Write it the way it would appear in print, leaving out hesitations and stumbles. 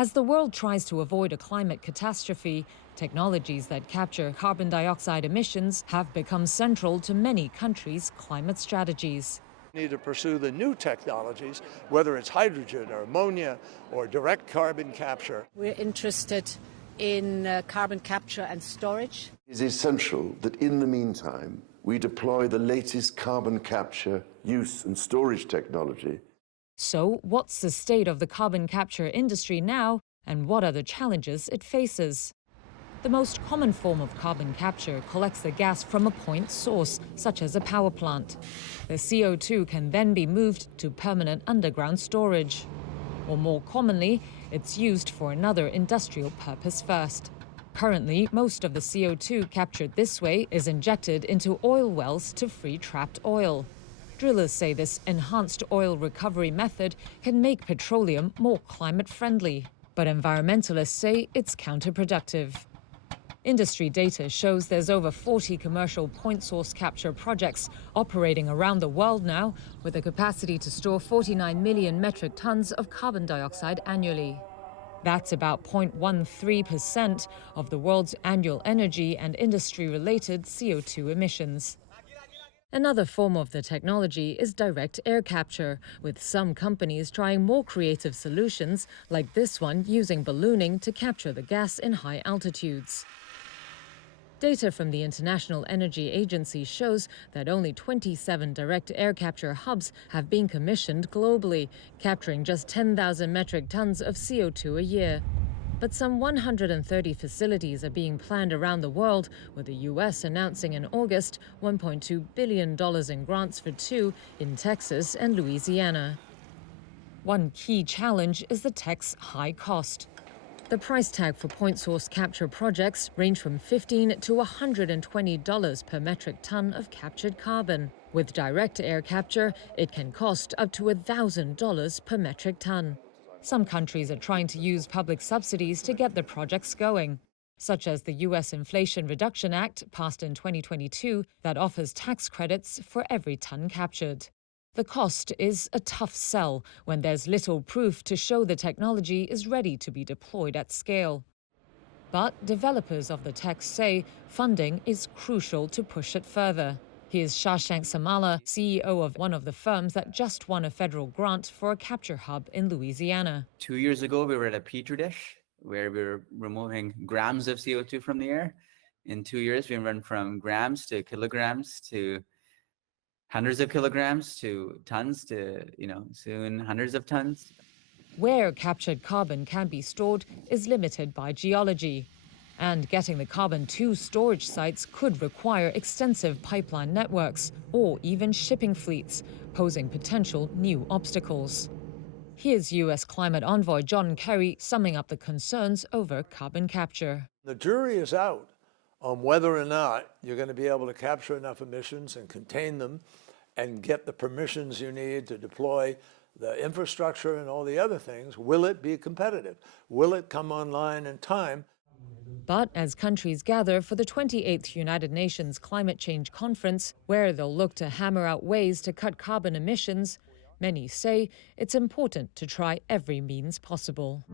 As the world tries to avoid a climate catastrophe, technologies that capture carbon dioxide emissions have become central to many countries' climate strategies. We need to pursue the new technologies, whether it's hydrogen or ammonia or direct carbon capture. We're interested in carbon capture and storage. It is essential that in the meantime, we deploy the latest carbon capture, use and storage technology. So, what's the state of the carbon capture industry now, and what are the challenges it faces? The most common form of carbon capture collects the gas from a point source, such as a power plant. The CO2 can then be moved to permanent underground storage. Or more commonly, it's used for another industrial purpose first. Currently, most of the CO2 captured this way is injected into oil wells to free trapped oil. Drillers say this enhanced oil recovery method can make petroleum more climate-friendly, but environmentalists say it's counterproductive. Industry data shows there's over 40 commercial point source capture projects operating around the world now, with a capacity to store 49 million metric tons of carbon dioxide annually. That's about 0.13% of the world's annual energy and industry-related CO2 emissions. Another form of the technology is direct air capture, with some companies trying more creative solutions, like this one using ballooning to capture the gas in high altitudes. Data from the International Energy Agency shows that only 27 direct air capture hubs have been commissioned globally, capturing just 10,000 metric tons of CO2 a year. But some 130 facilities are being planned around the world, with the US announcing in August $1.2 billion in grants for 2 in Texas and Louisiana. One key challenge is the tech's high cost. The price tag for point source capture projects range from $15 to $120 per metric ton of captured carbon. With direct air capture, it can cost up to $1,000 per metric ton. Some countries are trying to use public subsidies to get the projects going, such as the US Inflation Reduction Act, passed in 2022, that offers tax credits for every ton captured. The cost is a tough sell when there's little proof to show the technology is ready to be deployed at scale. But developers of the tech say funding is crucial to push it further. Here's Shashank Samala, CEO of one of the firms that just won a federal grant for a capture hub in Louisiana. 2 years ago, we were at a petri dish where we were removing grams of CO2 from the air. In 2 years, we went from grams to kilograms to hundreds of kilograms to tons to, soon hundreds of tons. Where captured carbon can be stored is limited by geology. And getting the carbon to storage sites could require extensive pipeline networks or even shipping fleets, posing potential new obstacles. Here's US climate envoy John Kerry summing up the concerns over carbon capture. The jury is out on whether or not you're going to be able to capture enough emissions and contain them and get the permissions you need to deploy the infrastructure and all the other things. Will it be competitive? Will it come online in time? But as countries gather for the 28th United Nations Climate Change Conference, where they'll look to hammer out ways to cut carbon emissions, many say it's important to try every means possible.